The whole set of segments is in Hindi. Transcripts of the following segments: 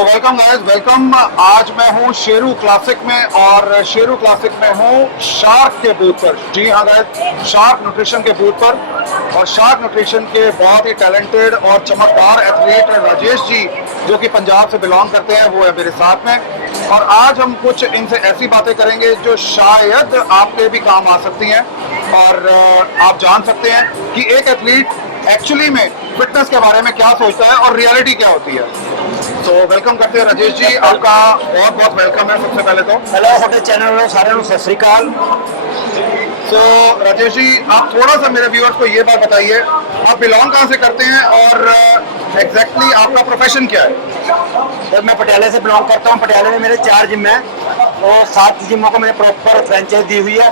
So welcome guys, welcome. आज मैं हूँ शेरू क्लासिक में और शेरू क्लासिक में हूँ शार्क के बूथ पर। जी हाँ गाइस, शार्क न्यूट्रिशन के बूथ पर। और शार्क न्यूट्रिशन के बहुत ही टैलेंटेड और चमकदार एथलीट राजेश जी, जो कि पंजाब से बिलोंग करते हैं, वो है मेरे साथ में। और आज हम कुछ इनसे ऐसी बातें करेंगे जो शायद आपके भी काम आ सकती हैं और आप जान सकते हैं कि एक एथलीट एक्चुअली में फिटनेस के बारे में क्या सोचता है और रियलिटी क्या होती है। तो वेलकम करते हैं राजेश जी, आपका बहुत बहुत वेलकम है। सबसे पहले तो हेलो होटल चैनल में सारे सत श्री अकाल। तो राजेश जी, आप थोड़ा सा मेरे व्यूअर्स को ये बात बताइए, आप बिलोंग कहाँ से करते हैं और एग्जैक्टली आपका प्रोफेशन क्या है? जब मैं पटियाले से बिलोंग करता हूँ, पटियाले में मेरे 4 जिम हैं और 7 जिमों को मैंने प्रॉपर फ्रेंचाइज दी हुई है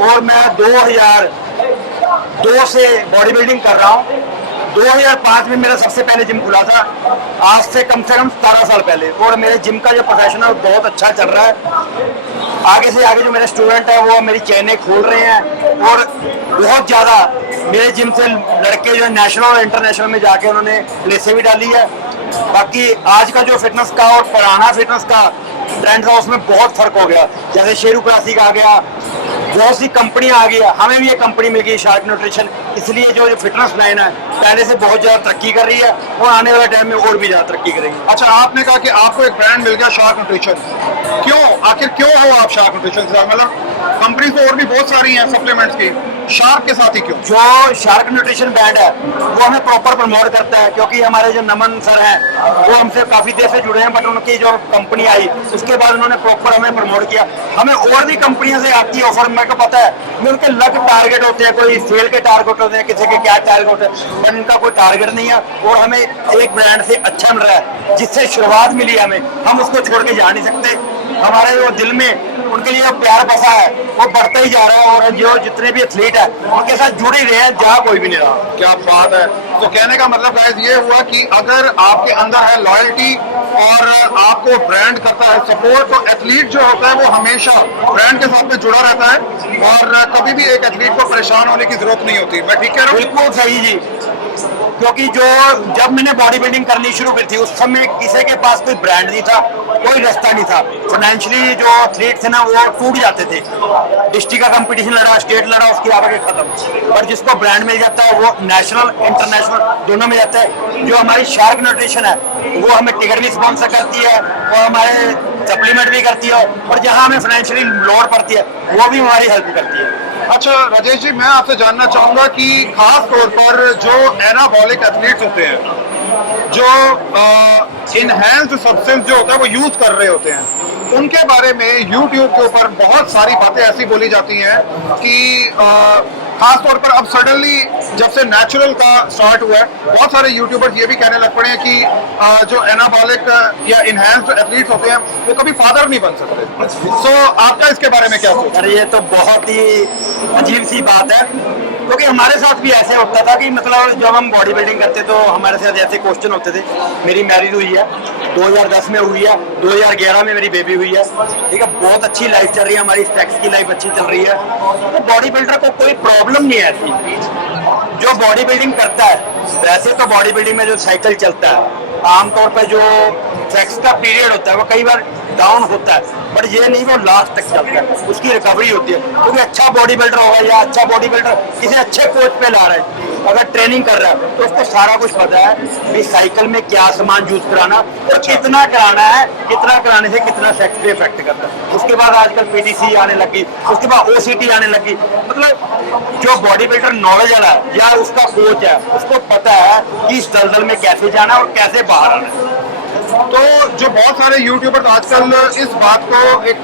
और मैं 2002 से बॉडी बिल्डिंग कर रहा हूँ। 2005 में मेरा सबसे पहले जिम खुला था, आज से कम 17 साल पहले। और मेरे जिम का जो प्रोफेशन है बहुत अच्छा चल रहा है। आगे से आगे जो मेरे स्टूडेंट हैं वो मेरी चैनें खोल रहे हैं और बहुत ज़्यादा मेरे जिम से लड़के जो नेशनल और इंटरनेशनल में जाके उन्होंने प्लेसें भी डाली है। बाकी आज का जो फिटनेस का और पुराना फिटनेस का ट्रेंड था उसमें बहुत फर्क हो गया। जैसे शेरू क्लासिक आ गया, बहुत सी कंपनियां आ गई, हमें भी ये कंपनी मिल गई शार्क न्यूट्रिशन। इसलिए जो फिटनेस लाइन है पहले से बहुत ज़्यादा तरक्की कर रही है और आने वाले टाइम में और भी ज़्यादा तरक्की करेगी। अच्छा, आपने कहा कि आपको एक ब्रांड मिल गया शार्क न्यूट्रिशन, क्यों, आखिर क्यों हो आप शार्क न्यूट्रिशन से? मतलब कंपनी तो और भी बहुत सारी हैं सप्लीमेंट्स की, शार्क के साथ ही क्यों? जो शार्क न्यूट्रिशन ब्रांड है वो हमें प्रॉपर प्रमोट करता है, क्योंकि हमारे जो नमन सर हैं वो हमसे काफ़ी देर से जुड़े हैं, बट उनकी जो कंपनी आई उसके बाद उन्होंने प्रॉपर हमें प्रमोट किया। हमें और भी कंपनियों से आती है ऑफर, मेरे को पता है कि उनके अलग टारगेट होते हैं, कोई सेल के टारगेट होते हैं, किसी के क्या टारगेट होते हैं, बट इनका कोई टारगेट नहीं है। और हमें एक ब्रांड से अच्छा मिल रहा है जिससे शुरुआत मिली हमें, हम उसको छोड़ के जा नहीं सकते। हमारे जो दिल में उनके लिए प्यार बसा है वो बढ़ता ही जा रहा है और जो जितने भी एथलीट है उनके साथ जुड़े रहे हैं, जहाँ कोई भी नहीं रहा। क्या बात है। तो कहने का मतलब गाइस ये हुआ कि अगर आपके अंदर है लॉयल्टी और आपको ब्रांड करता है सपोर्ट, तो एथलीट जो होता है वो हमेशा ब्रांड के साथ में जुड़ा रहता है और कभी भी एक एथलीट को परेशान होने की जरूरत नहीं होती। मैं ठीक कह रहा हूँ? बिल्कुल सही जी, क्योंकि जो जब मैंने बॉडी बिल्डिंग करनी शुरू की थी उस समय किसी के पास कोई ब्रांड नहीं था, कोई रास्ता नहीं था। फाइनेंशियली जो एथलीट थे ना वो टूट जाते थे। डिस्ट्रिक्ट का कंपटीशन लड़ा, स्टेट लड़ा, उसकी आगे खत्म। पर जिसको ब्रांड मिल जाता है वो नेशनल इंटरनेशनल दोनों में जाता है। जो हमारी शार्क न्यूट्रिशन है वो हमें टिकट भी स्पॉन्सर करती है और हमारे सप्लीमेंट भी करती है, और जहाँ हमें फाइनेंशियली लोड पड़ती है वो भी हमारी हेल्प करती है। अच्छा राजेश जी, मैं आपसे जानना चाहूंगा कि खास तौर पर जो एनाबॉलिक एथलीट्स होते हैं, जो इनहैंस्ड सब्सटेंस जो होता है वो यूज कर रहे होते हैं, उनके बारे में यूट्यूब के ऊपर बहुत सारी बातें ऐसी बोली जाती हैं कि खास तौर पर अब सडनली जब से नेचुरल का स्टार्ट हुआ है, बहुत सारे यूट्यूबर्स ये भी कहने लग पड़े हैं कि जो एनाबॉलिक या इनहैंस्ड एथलीट्स होते हैं वो कभी फादर नहीं बन सकते। सो आपका इसके बारे में क्या सोच? अरे ये तो बहुत ही अजीब सी बात है, क्योंकि हमारे साथ भी ऐसे होता था कि मतलब जब हम बॉडी बिल्डिंग करते तो हमारे साथ ऐसे क्वेश्चन होते थे। मेरी मैरिज हुई है 2010 में हुई है, 2011 में मेरी बेबी हुई है, ठीक है, बहुत अच्छी लाइफ चल रही है, हमारी सेक्स की लाइफ अच्छी चल रही है। तो बॉडी बिल्डर को कोई प्रॉब्लम नहीं है ऐसी। जो बॉडी बिल्डिंग करता है, वैसे तो बॉडी बिल्डिंग में जो साइकिल चलता है आमतौर पर जो सेक्स का पीरियड होता है वो कई बार डाउन होता है, बट ये नहीं वो लास्ट तक चलता है, उसकी रिकवरी होती है। क्योंकि अच्छा बॉडी बिल्डर होगा या अच्छा बॉडी बिल्डर किसी अच्छे कोच पे ला रहा है, अगर ट्रेनिंग कर रहा है तो उसको सारा कुछ पता है कि साइकिल में क्या सामान यूज कराना और कितना कराना है, कितना कराने से कितना सेक्स पे इफेक्ट करता है। उसके बाद आजकल पीटीसी आने लगी, उसके बाद ओसीटी आने लगी। मतलब जो बॉडी बिल्डर नॉलेज वाला है या उसका कोच है उसको पता है कि इस दलदल में कैसे जाना और कैसे बाहर आना है। तो जो बहुत सारे यूट्यूबर्स आजकल इस बात को एक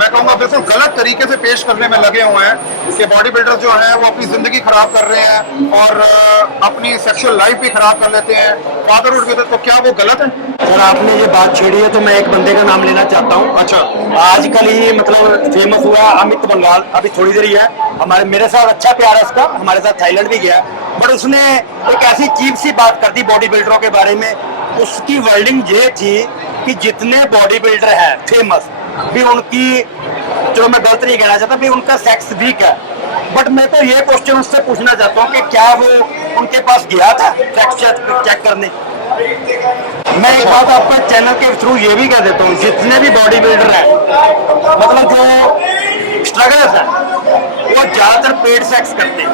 मैं कहूँगा बिल्कुल गलत तरीके से पेश करने में लगे हुए हैं कि बॉडी बिल्डर्स जो हैं वो अपनी ज़िंदगी खराब कर रहे हैं और अपनी सेक्सुअल लाइफ भी खराब कर लेते हैं, फादरहुड भी, तो क्या वो गलत है? सर आपने ये बात छेड़ी है तो मैं एक बंदे का नाम लेना चाहता हूँ। अच्छा। आजकल ही मतलब फेमस हुआ अमित बंगाल, अभी थोड़ी देर ही है, हमारे मेरे साथ अच्छा प्यार है उसका, हमारे साथ थाईलैंड भी गया, बट उसने एक ऐसी चीप सी बात कर दी बॉडी बिल्डरों के बारे में। उसकी वर्डिंग ये थी कि जितने बॉडी बिल्डर हैं फेमस भी उनकी, चलो मैं गलत नहीं कहना चाहता, भी उनका सेक्स वीक है। बट मैं तो ये क्वेश्चन उससे पूछना चाहता हूँ कि क्या वो उनके पास गया था सेक्स चेक करने? मैं एक बात आपका चैनल के थ्रू ये भी कह देता हूँ, जितने भी बॉडी बिल्डर हैं, मतलब जो स्ट्रगलर्स हैं, वो ज्यादातर पेड सेक्स करते हैं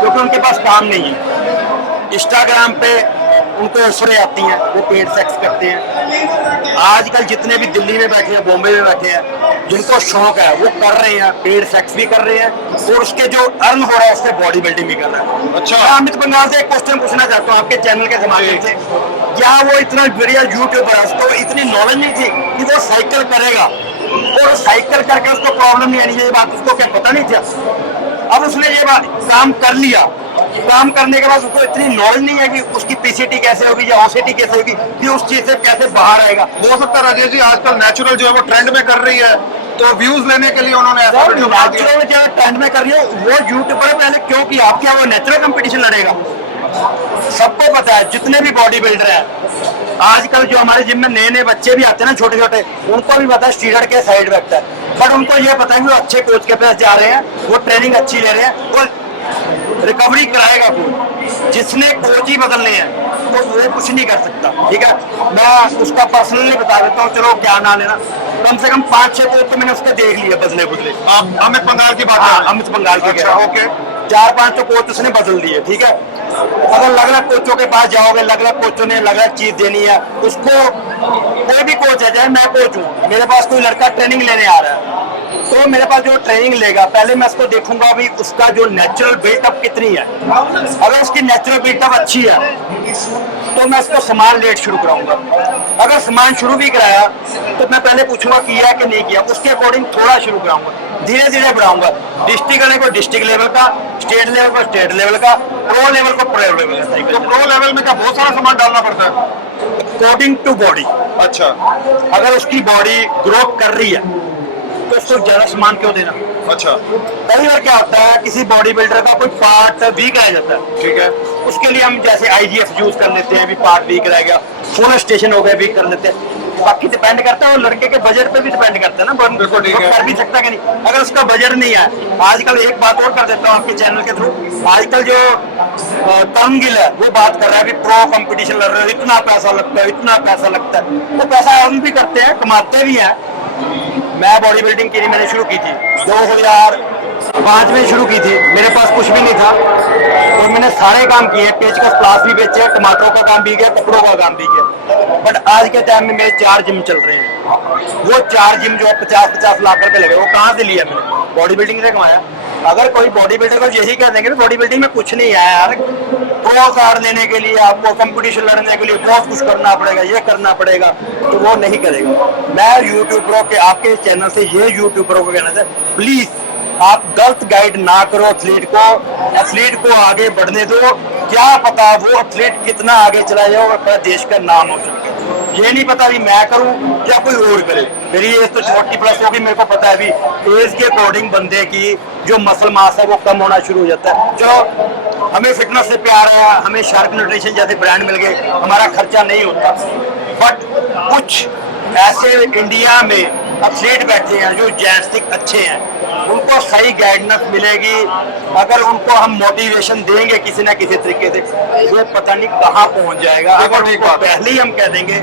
क्योंकि उनके पास काम नहीं है। इंस्टाग्राम पे उनको ऑफरें आती हैं, वो पेड सेक्स करते हैं। आजकल जितने भी दिल्ली में बैठे हैं, बॉम्बे में बैठे हैं, जिनको शौक है वो कर रहे हैं, पेड सेक्स भी कर रहे हैं और उसके जो अर्न हो रहा है उससे बॉडी बिल्डिंग भी कर रहे हैं। अच्छा। मैं अमित बंगाल से एक क्वेश्चन पूछना चाहता हूँ आपके चैनल के माध्यम से, क्या वो इतना बढ़िया यूट्यूबर है, उसको इतनी नॉलेज नहीं थी कि वो साइकिल करेगा और साइकिल करके उसको प्रॉब्लम नहीं आनी, ये बात उसको क्या पता नहीं था? अब उसने ये बात काम कर लिया, काम करने के बाद उसको इतनी नॉलेज नहीं है कि उसकी पीसीटी कैसे होगी या ओसीटी कैसे होगी, कि उस चीज से कैसे बाहर आएगा। हो सकता है राजेश जी आजकल नेचुरल जो है वो ट्रेंड में कर रही है, तो व्यूज लेने के लिए उन्होंने ऐसा वीडियो बना दिया। नेचुरल जो ट्रेंड में कर रही है वो यूट्यूबर पहले क्यों किया? अब क्या वो नेचुरल कंपटीशन लड़ेगा? सबको पता है, जितने भी बॉडी बिल्डर है आजकल, जो हमारे जिम में नए नए बच्चे भी आते हैं ना, छोटे छोटे, उनको भी पता है स्टीरॉयड के साइड इफेक्ट है, बट उनको ये पता है कि वो अच्छे कोच के पास जा रहे हैं, वो ट्रेनिंग अच्छी ले रहे हैं, वो रिकवरी कराएगा कोच। जिसने कोच ही बदलने हैं तो वो कुछ नहीं कर सकता, ठीक है? मैं उसका पर्सनली बता देता हूँ, चलो क्या ना लेना, कम से कम 5-6 कोच तो मैंने उसके देख लिए बदले बदले। आप अमित बंगाल की बात हाँ, कर रहे हैं? अमित बंगाल की। अच्छा, ओके। 4-5 तो कोच उसने बदल दिए, ठीक है? अगर अलग अलग कोचों के पास जाओगे, अलग अलग कोचों ने अलग अलग चीज देनी है उसको। कोई भी कोच है, चाहे मैं कोच हूँ, मेरे पास कोई लड़का ट्रेनिंग लेने आ रहा है, तो मेरे पास जो ट्रेनिंग लेगा, पहले मैं उसको देखूंगा भी उसका जो नेचुरल बिल्टअप कितनी है। अगर उसकी नेचुरल बिल्टअप अच्छी है तो मैं उसको सामान लेट शुरू कराऊंगा। अगर सामान शुरू भी कराया तो मैं पहले पूछूंगा किया कि नहीं किया, उसके अकॉर्डिंग थोड़ा शुरू कराऊंगा, धीरे धीरे बढ़ाऊंगा। डिस्ट्रिक्ट वाले को डिस्ट्रिक्ट लेवल का, स्टेट लेवल को स्टेट लेवल का, प्रो लेवल को प्रो लेवल का। तो प्रो लेवल में क्या बहुत सारा सामान डालना पड़ता है? According to body. अच्छा, अगर उसकी बॉडी ग्रो कर रही है तो उसको ज्यादा सामान क्यों देना? अच्छा, कई बार क्या होता है, किसी बॉडी बिल्डर का कोई पार्ट वीक रह जाता है, ठीक है। उसके लिए हम जैसे आईजीएफ यूज कर लेते हैं, भी पार्ट वीक रह गया, फुल स्टेशन हो गया, वीक कर लेते हैं। बाकी डिपेंड करता है, और लड़के के बजट पे भी डिपेंड करता है ना, बिल्कुल ठीक है। कर भी सकता कि नहीं। अगर उसका बजट नहीं है, आजकल एक बात और कर देता हूँ आपके चैनल के थ्रू, आजकल जो टर्म गिल है वो बात कर रहा है भी प्रो कंपटीशन लड़ रहे हो, इतना पैसा लगता है, इतना पैसा लगता है। वो पैसा अर्न भी करते हैं, कमाते भी हैं। मैं बॉडी बिल्डिंग की मैंने शुरू की थी 2005 में शुरू की थी, मेरे पास कुछ भी नहीं था और मैंने सारे काम किए, पेचकस प्लास भी बेचे, टमाटरों का काम भी किया, कपड़ों का काम भी किया। बट आज के टाइम में मेरे 4 जिम चल रहे हैं। वो 4 जिम जो 50-50 लाख रुपए लगे, वो कहाँ से लिया मैंने? बॉडी बिल्डिंग से कमाया। अगर कोई बॉडी बिल्डर को यही कह देंगे बॉडी बिल्डिंग में कुछ नहीं है यार, प्रो कार्ड लेने के लिए आपको कंपटीशन लड़ने के लिए बहुत कुछ करना पड़ेगा, ये करना पड़ेगा, तो वो नहीं करेगा। मैं यूट्यूबरों के, आपके चैनल से ये यूट्यूबरों को कहना था, प्लीज आप गलत गाइड ना करो एथलीट को आगे बढ़ने दो। क्या पता वो एथलीट कितना आगे चला जाए और अपना देश का नाम हो सके। ये नहीं पता भी मैं करूं या कोई और करे। मेरी एज तो 40+ होगी, मेरे को पता है भी एज के अकॉर्डिंग बंदे की जो मसल मास है वो कम होना शुरू हो जाता है। जो हमें फिटनेस से प्यार है, हमें शार्क न्यूट्रिशन जैसे ब्रांड मिल गए, हमारा खर्चा नहीं होता। बट कुछ ऐसे इंडिया में एथलीट बैठे हैं जो जेनेटिक अच्छे हैं, उनको सही गाइडेंस मिलेगी। अगर उनको हम मोटिवेशन देंगे किसी ना किसी तरीके से, वो पता नहीं कहाँ पहुंच जाएगा। अगर उनको पहले ही हम कह देंगे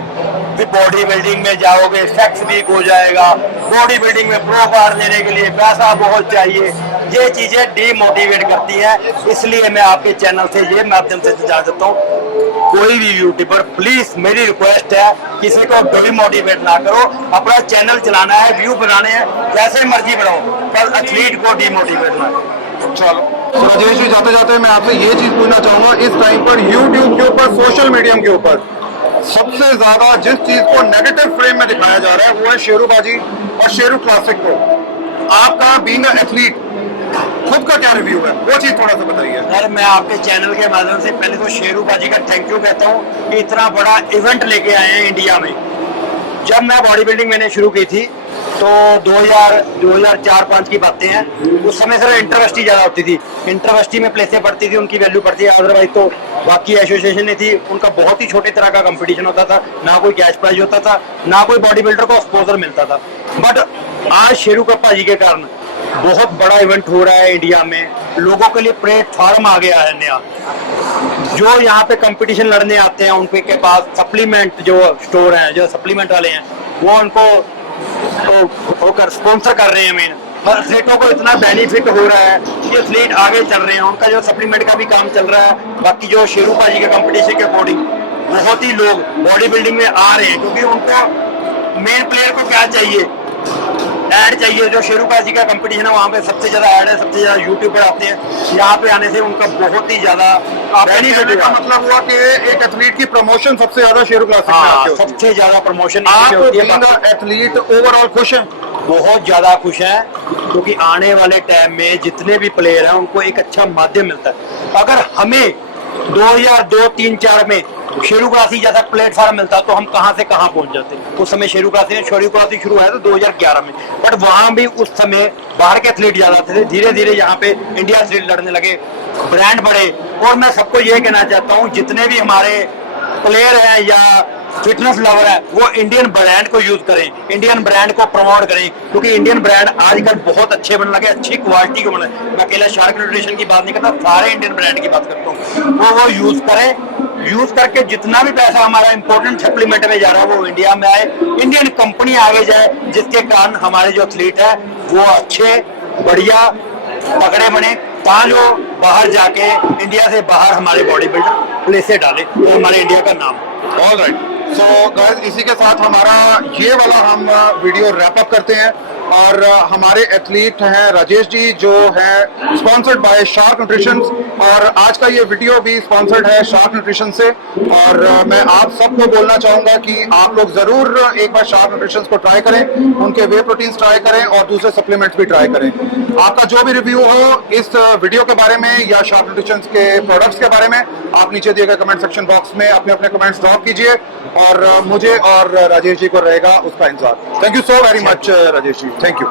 कि बॉडी बिल्डिंग में जाओगे सेक्स वीक हो जाएगा, बॉडी बिल्डिंग में प्रो कार्ड लेने के लिए पैसा बहुत चाहिए, ये चीजें डीमोटिवेट करती हैं। इसलिए मैं आपके चैनल से ये माध्यम से सुझाव देता हूँ, कोई भी यूट्यूबर प्लीज मेरी रिक्वेस्ट है, किसी को डीमोटिवेट ना करो। अपना चैनल चलाना है, व्यू बनाने हैं, जैसे मर्जी बनाओ, पर एथलीट को डीमोटिवेट ना करो। चलो तो राजेश जी, जाते जाते मैं आपसे ये चीज पूछना चाहूंगा, इस टाइम पर यूट्यूब के ऊपर, सोशल मीडिया के ऊपर सबसे ज्यादा जिस चीज को नेगेटिव फ्रेम में दिखाया जा रहा है वो है शेरूबाजी और शेरू क्लासिक को। आपका बीइंग एथलीट खुद का क्या रिव्यू है, वो चीज थोड़ा सा बताइए। सर, मैं आपके चैनल के माध्यम से पहले तो शेरूबाजी का थैंक यू कहता हूँ कि इतना बड़ा इवेंट लेके आए हैं इंडिया में। जब मैं बॉडी बिल्डिंग मैंने शुरू की थी तो 2004-5 की बातें हैं। उस समय सर इंटरवर्सिटी ज्यादा होती थी, इंटरवर्सिटी में प्लेसें पड़ती थी, उनकी वैल्यू पड़ती है। अदरवाइज तो बाकी एसोसिएशन नहीं थी, उनका बहुत ही छोटे तरह का कंपटीशन होता था, ना कोई कैश प्राइज होता था, ना कोई बॉडी बिल्डर को एक्सपोजर मिलता था। बट आज शेरू कप्पा जी के कारण बहुत बड़ा इवेंट हो रहा है इंडिया में, लोगों के लिए प्लेटफॉर्म आ गया है नया। जो यहाँ पे कंपटीशन लड़ने आते हैं उनके के पास सप्लीमेंट जो स्टोर हैं, जो सप्लीमेंट वाले हैं, वो उनको स्पॉन्सर कर रहे हैं। मेन एथलीटों को इतना बेनिफिट हो रहा है कि एथलीट आगे चल रहे हैं, उनका जो सप्लीमेंट का भी काम चल रहा है। बाकी जो शेरूपा जी के कंपटीशन के अकॉर्डिंग बहुत ही लोग बॉडी बिल्डिंग में आ रहे हैं, क्योंकि उनको मेन प्लेयर को क्या चाहिए, ऐड चाहिए। जो शेरूपा जी का कंपटीशन है वहाँ पे सबसे ज्यादा ऐड है, सबसे ज्यादा यूट्यूब पे आते हैं। यहाँ पे आने से उनका बहुत ही ज्यादा कहने का मतलब हुआ कि एक एथलीट की प्रमोशन सबसे ज्यादा शेरू क्लासिक में आती है। सबसे ज्यादा प्रमोशन आप एथलीट ओवरऑल खुश हैं? बहुत ज्यादा खुश हैं, क्योंकि आने वाले टाइम में जितने भी प्लेयर हैं उनको एक अच्छा माध्यम मिलता है। अगर हमें 2002, 3, 4 में शेरू क्लासी जैसा प्लेटफॉर्म मिलता तो हम कहां से कहां पहुंच जाते। उस समय शेरू क्लासी शुरू हुआ था 2011 में, बट वहां भी उस समय बाहर के एथलीट ज्यादा थे। धीरे धीरे यहाँ पे इंडिया एथलीट लड़ने लगे, ब्रांड बढ़े। और मैं सबको ये कहना चाहता हूँ, जितने भी हमारे प्लेयर हैं या फिटनेस लवर है, वो इंडियन ब्रांड को यूज करें, इंडियन ब्रांड को प्रमोट करें, क्योंकि इंडियन ब्रांड आजकल बहुत अच्छे बनने लगे, अच्छी क्वालिटी के बने। मैं अकेला शार्क न्यूट्रिशन की बात नहीं करता, सारे इंडियन ब्रांड की बात करता हूँ। वो यूज करें, यूज करके जितना भी पैसा हमारा इंपॉर्टेंट सप्लीमेंट में जा रहा है वो इंडिया में आए, इंडियन कंपनी आगे जाए, जिसके कारण हमारे जो एथलीट है वो अच्छे बढ़िया तगड़े बने, ताकि वो बाहर जाके इंडिया से बाहर हमारे बॉडी बिल्डर प्लेसे डाले और हमारे इंडिया का नाम। ऑल राइट, सो गाइस इसी के साथ हमारा ये वाला हम वीडियो रैप अप करते हैं। और हमारे एथलीट हैं राजेश जी, जो है स्पॉन्सर्ड बाय शार्क न्यूट्रिशन, और आज का ये वीडियो भी स्पॉन्सर्ड है शार्क न्यूट्रिशन से। और मैं आप सबको बोलना चाहूंगा कि आप लोग जरूर एक बार शार्क न्यूट्रिशन को ट्राई करें, उनके वे प्रोटीन्स ट्राई करें और दूसरे सप्लीमेंट्स भी ट्राई करें। आपका जो भी रिव्यू हो इस वीडियो के बारे में या शार्क न्यूट्रिशन के प्रोडक्ट्स के बारे में, आप नीचे दिए गए कमेंट सेक्शन बॉक्स में अपने अपने कमेंट्स ड्रॉप कीजिए, और मुझे और राजेश जी को रहेगा उसका इंतजार। Thank you so very much Rajesh ji, thank you.